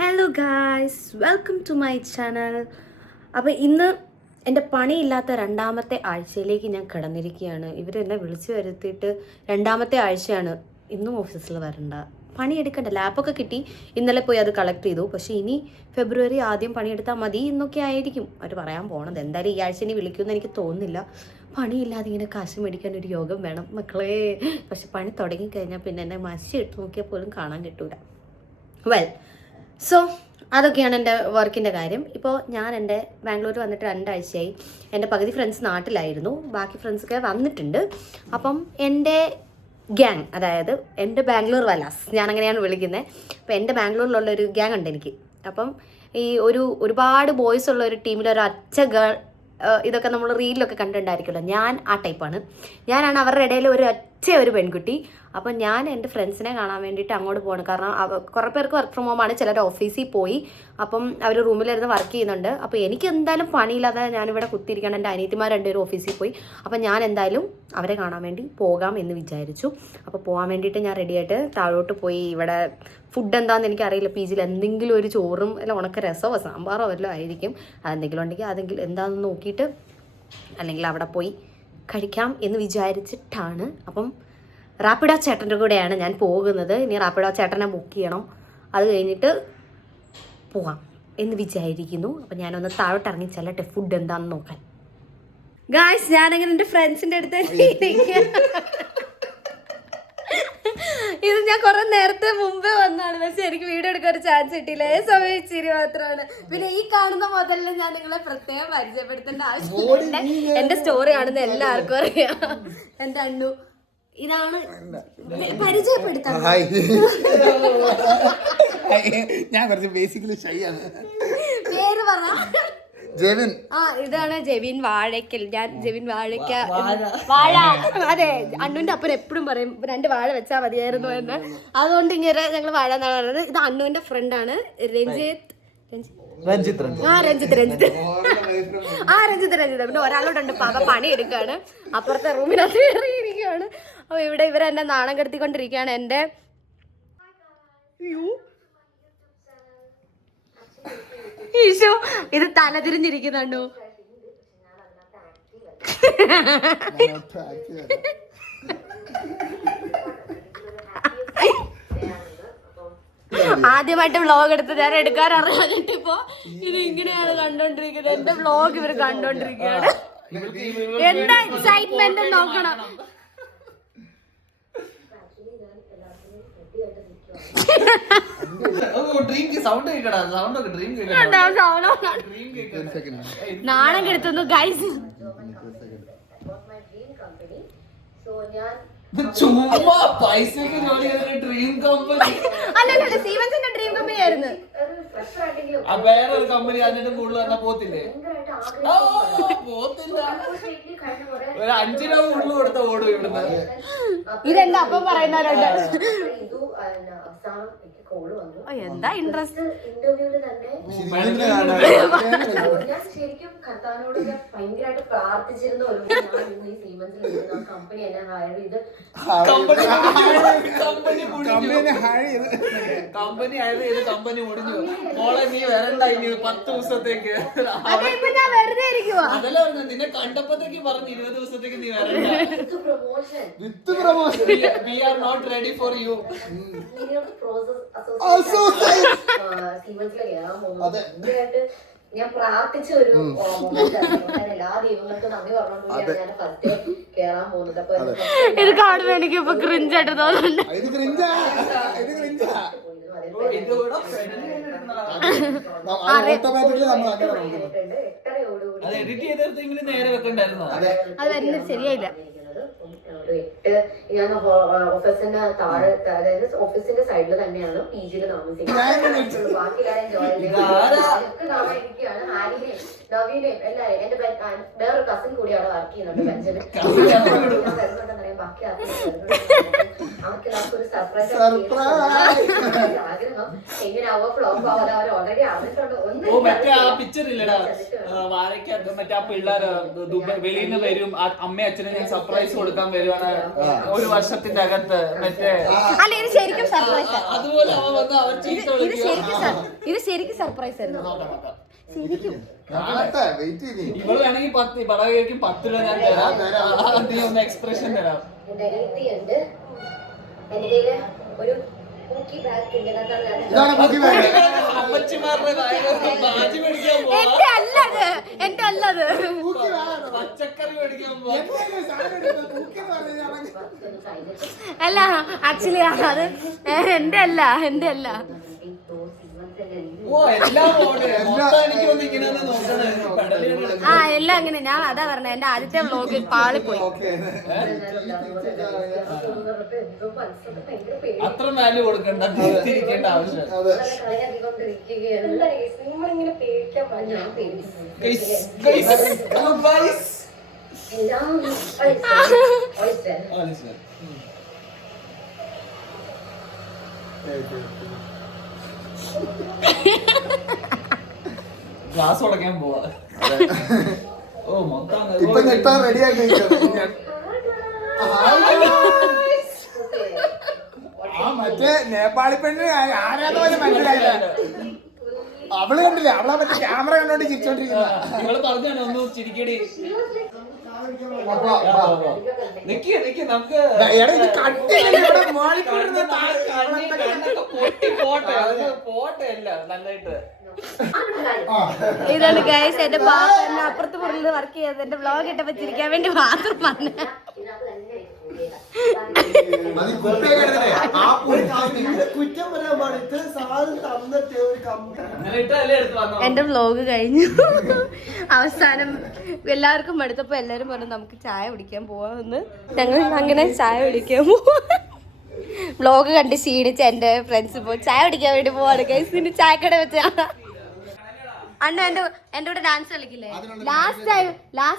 Hello guys, welcome to my channel. അപ്പോൾ ഇന്ന് എൻ്റെ പണിയില്ലാത്ത രണ്ടാമത്തെ ആഴ്ചയിലേക്ക് ഞാൻ കിടന്നിരിക്കുകയാണ്. ഇവരെന്നെ വിളിച്ചു വരുത്തിയിട്ട് രണ്ടാമത്തെ ആഴ്ചയാണ്. ഇന്നും ഓഫീസിൽ വരണ്ട, പണിയെടുക്കണ്ട, ലാപ്പൊക്കെ കിട്ടി, ഇന്നലെ പോയി അത് കളക്ട് ചെയ്തു. പക്ഷേ ഇനി ഫെബ്രുവരി ആദ്യം പണിയെടുത്താൽ മതി എന്നൊക്കെ ആയിരിക്കും അവർ പറയാൻ പോണത്. എന്തായാലും ഈ ആഴ്ച ഇനി വിളിക്കുമെന്ന് എനിക്ക് തോന്നുന്നില്ല. പണിയില്ലാതെ ഇങ്ങനെ കാശ് മേടിക്കാൻ ഒരു യോഗം വേണം മക്കളെ. പക്ഷെ പണി തുടങ്ങിക്കഴിഞ്ഞാൽ പിന്നെ എന്നെ മഷി ഇട്ട് നോക്കിയാൽ പോലും കാണാൻ കിട്ടൂല. വെൽ, സോ അതൊക്കെയാണ് എൻ്റെ വർക്കിൻ്റെ കാര്യം. ഇപ്പോൾ ഞാൻ എൻ്റെ ബാംഗ്ലൂർ വന്നിട്ട് 2 ആഴ്ചയായി. എൻ്റെ പകുതി ഫ്രണ്ട്സ് നാട്ടിലായിരുന്നു, ബാക്കി ഫ്രണ്ട്സൊക്കെ വന്നിട്ടുണ്ട്. അപ്പം എൻ്റെ ഗ്യാങ്, അതായത് എൻ്റെ ബാംഗ്ലൂർ വലാസ്, ഞാനങ്ങനെയാണ് വിളിക്കുന്നത്. അപ്പോൾ എൻ്റെ ബാംഗ്ലൂരിലുള്ള ഒരു ഗ്യാങ് ഉണ്ട് എനിക്ക്. അപ്പം ഈ ഒരുപാട് ബോയ്സ് ഉള്ള ഒരു ടീമിൽ ഒരു അച്ഛ ഗേൾ, ഇതൊക്കെ നമ്മൾ റീലിലൊക്കെ കണ്ടിട്ടുണ്ടായിരിക്കുമല്ലോ. ഞാൻ ആ ടൈപ്പാണ്. ഞാനാണ് അവരുടെ ഇടയിൽ ഒരു പെൺകുട്ടി. അപ്പം ഞാൻ എൻ്റെ ഫ്രണ്ട്സിനെ കാണാൻ വേണ്ടിയിട്ട് അങ്ങോട്ട് പോകണം. കാരണം കുറേ പേർക്ക് വർക്ക് ഫ്രം ഹോമാണ്, ചിലർ ഓഫീസിൽ പോയി. അപ്പം അവർ റൂമിലിരുന്ന് വർക്ക് ചെയ്യുന്നുണ്ട്. അപ്പോൾ എനിക്ക് എന്തായാലും പണിയില്ലാതെ ഞാനിവിടെ കുത്തിയിരിക്കണം. എൻ്റെ അനിയത്തിമാർ 2 പേരും ഓഫീസിൽ പോയി. അപ്പം ഞാൻ എന്തായാലും അവരെ കാണാൻ വേണ്ടി പോകാം എന്ന് വിചാരിച്ചു. അപ്പോൾ പോകാൻ വേണ്ടിയിട്ട് ഞാൻ റെഡിയായിട്ട് താഴോട്ട് പോയി. ഇവിടെ ഫുഡ് എന്താണെന്ന് എനിക്കറിയില്ല. പി ജിയിൽ എന്തെങ്കിലും ഒരു ചോറും അല്ല ഉണക്ക രസമോ സാമ്പാറോ വല്ലതും ആയിരിക്കും. അതെന്തെങ്കിലും ഉണ്ടെങ്കിൽ അതെങ്കിലും എന്താണെന്ന് നോക്കിയിട്ട് അല്ലെങ്കിൽ അവിടെ പോയി കഴിക്കാം എന്ന് വിചാരിച്ചിട്ടാണ്. അപ്പം റാപ്പിഡോ ചേട്ടൻ്റെ കൂടെയാണ് ഞാൻ പോകുന്നത്. ഇനി റാപ്പിഡോ ചേട്ടനെ ബുക്ക് ചെയ്യണം, അത് കഴിഞ്ഞിട്ട് പോവാം എന്ന് വിചാരിക്കുന്നു. അപ്പം ഞാനൊന്ന് താഴോട്ട് ഇറങ്ങി ചെല്ലട്ടെ ഫുഡ് എന്താണെന്ന് നോക്കാൻ. ഗായ്സ്, ഞാനങ്ങനെ എൻ്റെ ഫ്രണ്ട്സിൻ്റെ അടുത്ത് ഇത് ഞാൻ കുറെ നേരത്തെ മുമ്പേ വന്നാണ്, പക്ഷെ എനിക്ക് വീഡിയോ എടുക്കാൻ ഒരു ചാൻസ് കിട്ടിയില്ല. സമയം ഇച്ചിരി മാത്രമാണ്. പിന്നെ ഈ കാണുന്ന മുതലിൽ ഞാൻ നിങ്ങളെ പ്രത്യേകം പരിചയപ്പെടുത്തേണ്ട ആവശ്യമില്ല. എന്റെ സ്റ്റോറി കാണുന്ന എല്ലാവർക്കും അറിയാം. എന്റെ അണ്ണു ഇതാണ് പരിചയപ്പെടുത്താൻ. ഞാൻ കുറച്ച് ബേസിക്കലി ഷൈ ആണ്. പേര് പറ. ജെവിൻ. ഇതാണ് ജെവിൻ വാഴയ്ക്കൽ. ഞാൻ ജെവിൻ വാഴയ്ക്ക വാഴ. അതെ, അണ്ണുവിന്റെ അപ്പൻ എപ്പോഴും പറയും 2 വാഴ വെച്ചാൽ മതിയായിരുന്നു എന്ന്. അതുകൊണ്ട് ഇങ്ങനെ ഞങ്ങൾ വാഴ എന്നാണ് പറയുന്നത്. ഇത് അണ്ണുവിന്റെ ഫ്രണ്ടാണ് രഞ്ജിത്ത്. പിന്നെ ഒരാളോടുണ്ട് പാപ പണി എടുക്കാണ്, അപ്പുറത്തെ റൂമിനകത്ത് കയറിയിരിക്കുകയാണ്. അപ്പൊ ഇവിടെ ഇവരെന്നെ നാണം കെടുത്തിക്കൊണ്ടിരിക്കുകയാണ്. എന്റെ ഈശോ, ഇത് തലതിരിഞ്ഞിരിക്കുന്നുണ്ടോ? ആദ്യമായിട്ട് വ്ളോഗ് എടുത്ത് ഞാൻ എടുക്കാൻ അറിയാഞ്ഞിട്ട് ഇപ്പൊ ഇത് ഇങ്ങനെയാണ് കണ്ടോണ്ടിരിക്കുന്നത്. എന്റെ വ്ളോഗ് ഇവര് കണ്ടോണ്ടിരിക്കുകയാണ്. എന്താ എക്സൈറ്റ്മെന്റ് നോക്കണം. നാണം കെടുത്തുന്നു ഗൈസ്. അല്ലല്ല, സീമൻസിന്റെ ഡ്രീം കമ്പനി ആയിരുന്നു. വേറൊരു കമ്പനി അതിന്റെ കൂടുതൽ വന്നാ പോത്തില്ലേ? പോത്തില്ല. ഒരു 5 രൂപ കൂടുതൽ കൊടുത്ത ഓടും ഇവിടുന്ന്. ഇതെന്താ അപ്പം പറയുന്നവരുണ്ട്. എന്താ ഇൻട്രസ്റ്റ്. ഇന്റർവ്യൂല് തന്നെ ഞാൻ ശരിക്കും കർത്താവിനോട് ഭയങ്കരമായിട്ട് പ്രാർത്ഥിച്ചിരുന്ന ഒരു ഈ സീമൻസിൽ കമ്പനി എന്നെ ഹയർ ചെയ്ത് കമ്പനി മുടിഞ്ഞു. മോളെ നീ വരണ്ട ഇനി 10 ദിവസത്തേക്ക്. അതല്ല പറഞ്ഞു, നിന്നെ കണ്ടപ്പോഴത്തേക്ക് പറഞ്ഞു 20 ദിവസത്തേക്ക് നീ വരണ്ട. With promotion. We are not ready for you. ഞാൻ പ്രാർത്ഥിച്ച ഒരു എല്ലാ ദൈവങ്ങൾക്കും നന്ദി പറഞ്ഞുകൊണ്ടാണ് ഞാൻ ഫസ്റ്റ് കേറാൻ പോകുന്നത്. അപ്പൊ ഇത് കാണുമ്പോ എനിക്ക് ഇപ്പൊ ക്രിഞ്ചായിട്ട് തോന്നുന്നുണ്ട്. അതെന്നെ ശരിയായില്ല. ഞാൻ ഓഫീസിന്റെ താഴെ, അതായത് ഓഫീസിന്റെ സൈഡിൽ തന്നെയാണ് പി ജിയിൽ താമസിക്കുന്നത്. ബാക്കി ഇരിക്കുകയാണ്. ഹാരിനെയും നവീനെയും എല്ലാവരും എന്റെ വേറൊരു കസിൻ കൂടി അവിടെ വർക്ക് ചെയ്യുന്നുണ്ട് ബെഞ്ചമിൻ. വരുന്നുണ്ടെന്നറിയാം. ബാക്കി അവർക്ക് ഒരു സർപ്രൈസ് ആഗ്രഹം. എങ്ങനെ അവർ ഫ്ലോപ്പ് ആവാതെ അവർ ഓൾറെഡി അറിഞ്ഞിട്ടുണ്ട്. പിള്ളേര് വെളിയിൽ നിന്ന് വരും, അമ്മയും അച്ഛനും ഞാൻ സർപ്രൈസ് കൊടുക്കാൻ വരും. പോവാണ് ഒരു വർഷത്തിന്റെ അകത്ത് മറ്റേ അല്ല ഇത് ശരിക്കും സർപ്രൈസ് അതുപോലെ അവൻ വന്ന് അവൻ ചീത്ത ഇത് ശരിക്കും സർപ്രൈസ് ആയിരുന്നു. ശരിക്കും ഇവള് വേണമെങ്കിൽ 10 പടകയ്ക്കും 10 രൂപ ഞാൻ തരാം. നീ ഒന്ന് എക്സ്പ്രഷൻ തരാം. എന്റെ അനിയത്തിയുണ്ട്. എന്റെ കയ്യില് ഒരു പൂക്കി ബാഗ് ഉണ്ട്. അമ്മച്ചിമാരുടെ ബാജി മേടിക്കാൻ പോവാ, എന്റെ അല്ലത് പച്ചക്കറി മേടിക്കാൻ പോവാ. അല്ല ആക്ച്വലി അത് എന്റെ അല്ല ഓ എല്ലാം പോട്ടെ. മൊത്തം എനിക്കൊന്ന് ഇങ്ങനെ ഒന്ന് നോക്കണേ. പെടലിയാണ് ആ എല്ലാം അങ്ങനെ. ഞാൻ അതാ പറഞ്ഞത് എന്റെ ആദ്യത്തെ വ്ലോഗ് പാളിപ്പോയി. അത്ര വാല്യൂ കൊടുക്കണ്ട, തിരിക്കേണ്ട ആവശ്യം. നിങ്ങളിങ്ങനെ പേടിക്കാൻ പറഞ്ഞു. ഞാൻ Guys, guys, come on, guys. Oh, listen. Glass ഉടക്കാൻ പോവാ. ഓ മൊത്തം ഇപ്പൊ ഞെട്ടാൻ റെഡിയാക്കി മറ്റേ നേപ്പാളി പെണ്ണ് ആരാന്ന് പോലും മനസ്സിലായില്ല. അവള് കണ്ടില്ലേ, അവളെ മറ്റേ ക്യാമറ കണ്ടോണ്ട് ചിരിച്ചോണ്ടിരിക്കുന്ന. നിങ്ങള് പറഞ്ഞാണ് ഒന്ന് ചിരിക്കടി. നിക്ക് നമുക്ക് പൊട്ടി പോട്ടെ, പോട്ടെ അല്ല നന്നായിട്ട്. ഇതാണ് ഗൈസ് എന്റെ പാപ്പ എന്നെ അപ്പുറത്ത് പുറത്ത് വർക്ക് ചെയ്തത് എന്റെ വ്ലോഗ് ഇട്ടപ്പോ ചിരിക്കാൻ വേണ്ടി മാത്രം പറഞ്ഞ. എന്റെ വ്ലോഗ് കഴിഞ്ഞു. അവസാനം എല്ലാവർക്കും എടുത്തപ്പോ എല്ലാരും പറഞ്ഞു നമുക്ക് ചായ കുടിക്കാൻ പോവാന്ന്. ഞങ്ങൾ അങ്ങനെ ചായ കുടിക്കാൻ പോവാ. വ്ലോഗ് കണ്ട് ക്ഷീണിച്ച് എന്റെ ഫ്രണ്ട്സ് പോയി ചായ കുടിക്കാൻ വേണ്ടി പോവാണ് ഗൈസ്. പിന്നെ ചായക്കട വെച്ചാ അണ്ണ എന്റെ കൂടെ ഡാൻസ് കളിക്കില്ലേ? ലാസ്റ്റ്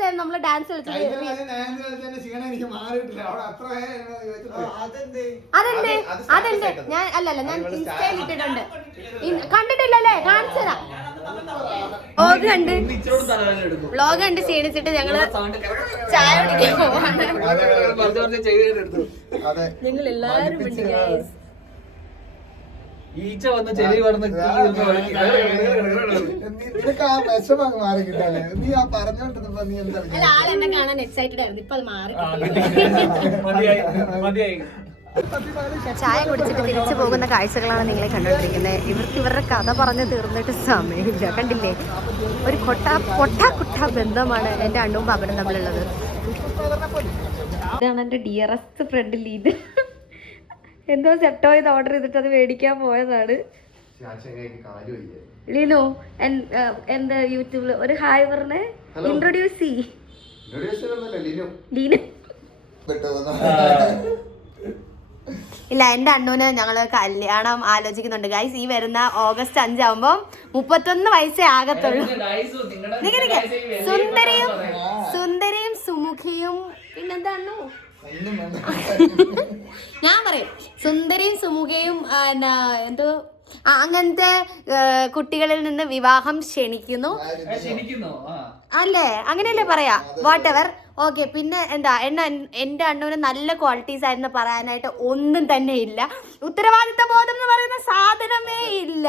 ടൈം നമ്മള് ഡാൻസ് കളിച്ചത് അതെന്ത് ഞാൻ അല്ലല്ല ഞാൻ ഇൻസ്റ്റയിൽ ഇട്ടിട്ടുണ്ട്. കണ്ടിട്ടില്ലല്ലേ? കാണിച്ചതാ. വ്ലോഗ് കണ്ട് ക്ഷീണിച്ചിട്ട് ഞങ്ങള് ചായ കുടിക്കാൻ പോവാണ്. ഞങ്ങൾ എല്ലാരും ഉണ്ട് ഗൈസ്. ഈച്ച വന്ന് ചെവി പറഞ്ഞ് നിനക്ക് ആ വിഷമൊക്കെ മാറി കിട്ടാല്ലേ? നീ ആ പറഞ്ഞോണ്ടിരുന്നപ്പോ നീ എന്താ അല്ല ആളെന്നെ കാണാൻ എക്സൈറ്റഡ് ആയിരുന്നു. ഇപ്പൊ അത് മാറി. മതിയായി. ചായ കുടിച്ചിട്ട് തിരിച്ചു പോകുന്ന കാഴ്ചകളാണ് നിങ്ങളെ കണ്ടുകൊണ്ടിരിക്കുന്നത്. ഇവരുടെ കഥ പറഞ്ഞു തീർന്നിട്ട് സമയമില്ല. കണ്ടില്ലേ, ഒരു കുട്ട ബന്ധമാണ് എൻ്റെ അണ്ണും പാപ്പനും തമ്മിലുള്ളത്. ഇതാണ് എൻ്റെ ഡിയറസ്റ്റ് ഫ്രണ്ട് ലീത്. എന്തോ സെപ്റ്റോയിൽ ഓർഡർ ചെയ്തിട്ട് അത് മേടിക്കാൻ പോയതാണ്. ലീനു എന്താ യൂട്യൂബിൽ ഒരു ഹായ് പറഞ്ഞേ, ഇൻട്രൊഡ്യൂസ് ലീനു. ഇല്ല, എൻ്റെ അണ്ണൂന് ഞങ്ങള് കല്യാണം ആലോചിക്കുന്നുണ്ട് ഗൈസ്. ഈ വരുന്ന August 5 ആവുമ്പോ 31 വയസ്സേ ആകത്തുള്ളൂ. സുന്ദരിയും സുമുഖിയും പിന്നെന്താണോ ഞാൻ പറയും സുന്ദരിയും സുമുഖയും എന്തോ അങ്ങനത്തെ കുട്ടികളിൽ നിന്ന് വിവാഹം ക്ഷണിക്കുന്നു അല്ലേ? അങ്ങനെയല്ലേ പറയാ? What ever. ഓക്കെ, പിന്നെ എന്താ എൻ്റെ അണ്ണൂന് നല്ല ക്വാളിറ്റീസ് ആയിരുന്നു പറയാനായിട്ട് ഒന്നും തന്നെ ഇല്ല. ഉത്തരവാദിത്ത ബോധം എന്ന് പറയുന്ന സാധനമേ ഇല്ല.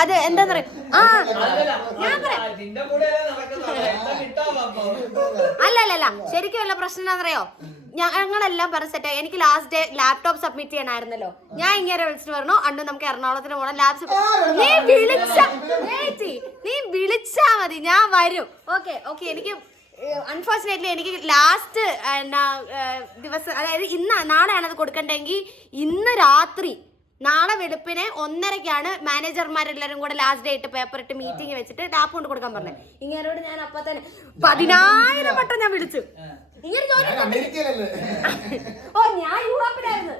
അത് എന്താ പറയാ, ഞാൻ പറയാം അല്ലല്ല ശരിക്കും വല്ല പ്രശ്നം എന്താണെന്നറിയോ? ഞങ്ങളെല്ലാം പറഞ്ഞിട്ട് എനിക്ക് ലാസ്റ്റ് ഡേ ലാപ്ടോപ്പ് സബ്മിറ്റ് ചെയ്യണമായിരുന്നല്ലോ. ഞാൻ ഇങ്ങനെ വിളിച്ചിട്ട് പറഞ്ഞു, അണ്ണു നമുക്ക് എറണാകുളത്തിന് പോകണം, നീ വിളിച്ചാ മതി, ഞാൻ വരും. ഓക്കെ എനിക്ക് അൺഫോർച്ചുനേറ്റ്ലി എനിക്ക് ലാസ്റ്റ് ദിവസം, അതായത് നാളെയാണ് അത് കൊടുക്കണ്ടെങ്കിൽ ഇന്ന് രാത്രി, നാളെ വെളുപ്പിന് 1:30 മാനേജർമാരെല്ലാരും കൂടെ ലാസ്റ്റ് ഡേ ഇട്ട് പേപ്പർ ഇട്ട് മീറ്റിംഗ് വെച്ചിട്ട് ലാപ്പ് കൊണ്ട് കൊടുക്കാൻ പറഞ്ഞത്. ഇങ്ങനോട് ഞാൻ അപ്പൊ തന്നെ 10,000 വട്ടം ഞാൻ വിളിച്ചു. ഞാൻ യൂറോപ്പിലായിരുന്നു.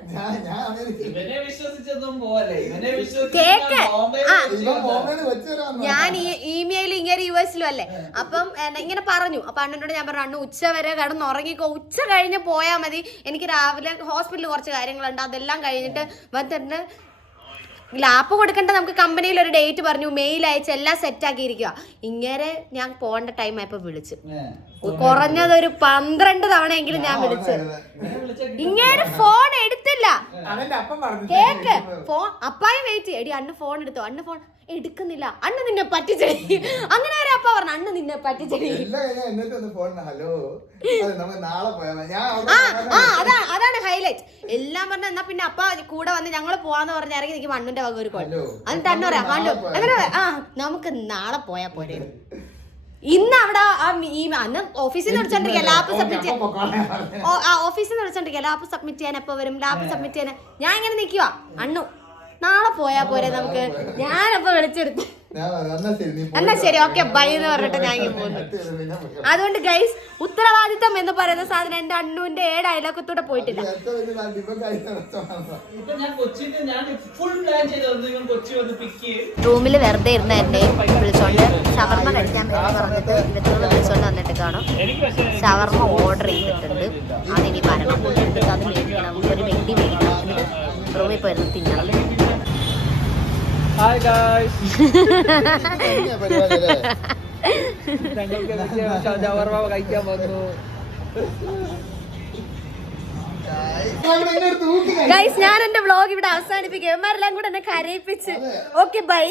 ഞാൻ ഇമെയിൽ ഇങ്ങനെ US-ലും അല്ലേ. അപ്പം ഇങ്ങനെ പറഞ്ഞു. അപ്പൊ അണ്ണനോട് ഞാൻ പറഞ്ഞു, അണ്ണു ഉച്ച വരെ കിടന്നുറങ്ങിക്കോ, ഉച്ച കഴിഞ്ഞ് പോയാൽ മതി, എനിക്ക് രാവിലെ ഹോസ്പിറ്റലിൽ കുറച്ച് കാര്യങ്ങളുണ്ട്, അതെല്ലാം കഴിഞ്ഞിട്ട് വന്നിട്ട് ലാപ്പ് കൊടുക്കേണ്ട. നമുക്ക് കമ്പനിയിൽ ഒരു ഡേറ്റ് പറഞ്ഞു, മെയിൽ അയച്ച് എല്ലാം സെറ്റ് ആക്കിയിരിക്കുക. ഇങ്ങനെ ഞാൻ പോകേണ്ട ടൈം ആയപ്പോ വിളിച്ചു. കുറഞ്ഞതൊരു 12 തവണയെങ്കിലും ഞാൻ വിളിച്ചു. ഇങ്ങനെ ഫോൺ എടുത്തില്ല. അവന്റെ അപ്പം പറഞ്ഞു കേക്ക് ഫോൺ അപ്പായും വെയിറ്റ് എടി അണ്ണ ഫോൺ എടുത്തു. അണ്ണ ഫോൺ എടുക്കുന്നില്ല. അണ്ണ നിന്നെ പറ്റിച്ചെടി. അങ്ങനെ വരെ അപ്പ പറഞ്ഞു അണ്ണ നിന്നെ പറ്റിച്ചെടി. ഹലോ നമുക്ക് നാളെ പോയാ അതാണ് ഹൈലൈറ്റ്. എല്ലാം പറഞ്ഞ എന്നാ പിന്നെ അപ്പ കൂടെ വന്ന് ഞങ്ങള് പോവാന്ന് പറഞ്ഞ ഇറങ്ങി നിൽക്കും അണ്ണന്റെ വക ഒരു കോൾ. എന്നിട്ട് അണ്ണ പറയാം കണ്ടു അങ്ങനെ നമുക്ക് നാളെ പോയാ പോരെ. ഇന്ന് അവിടെ അന്ന് ഓഫീസിൽ നിന്ന് വിളിച്ചോണ്ടിരിക്കുക ലാപ്പ് സബ്മിറ്റ് ചെയ്യാൻ. ഓഫീസിൽ നിന്ന് വിളിച്ചോണ്ടിരിക്കുക ലാപ്പ് സബ്മിറ്റ് ചെയ്യാൻ എപ്പോ വരും, ലാപ്പ് സബ്മിറ്റ് ചെയ്യാൻ. ഞാൻ ഇങ്ങനെ നിൽക്കുക അണ്ണു നാളെ പോയാ പോരെ നമുക്ക്. ഞാനപ്പോ വിളിച്ചെടുത്തു എന്നാ ശരി ഓക്കെ ബൈ എന്ന് പറഞ്ഞിട്ട് ഞാൻ ഇങ്ങനെ പോകുന്നു. അതുകൊണ്ട് ഗൈസ് ഉത്തരവാദിത്തം എന്ന് പറയുന്ന സാധനം എന്റെ അണ്ണുവിന്റെ അയലോക്കത്തൂടെ പോയിട്ടില്ല. റൂമിൽ വെറുതെ ഇരുന്ന എന്നെ വിളിച്ചോണ്ട് ഷവർമ്മ കഴിക്കാൻ വേണ്ടി പറഞ്ഞിട്ട് ഇവറ്റോട് വിളിച്ചോണ്ട് വന്നിട്ട് കാണും. ഷവർമ്മ ഓർഡർ ചെയ്തിട്ടുണ്ട്. അതിനി വരണം, എന്നിട്ട് അത് മേടിക്കണം, ഒരു വെണ്ടി മേടിക്കണം, എന്നിട്ട് റൂമിൽ പോയിരുന്നു തിന്നണം. ഹായ് ഗായ്സ്, ഷവർമ്മ കഴിക്കാൻ വന്നു. ഗൈസ് ഞാൻ എന്റെ വ്ളോഗ് ഇവിടെ അവസാനിപ്പിക്കും. ഇവന്മാരെല്ലാം കൂടെ എന്നെ കരയിപ്പിച്ച്. Okay bye.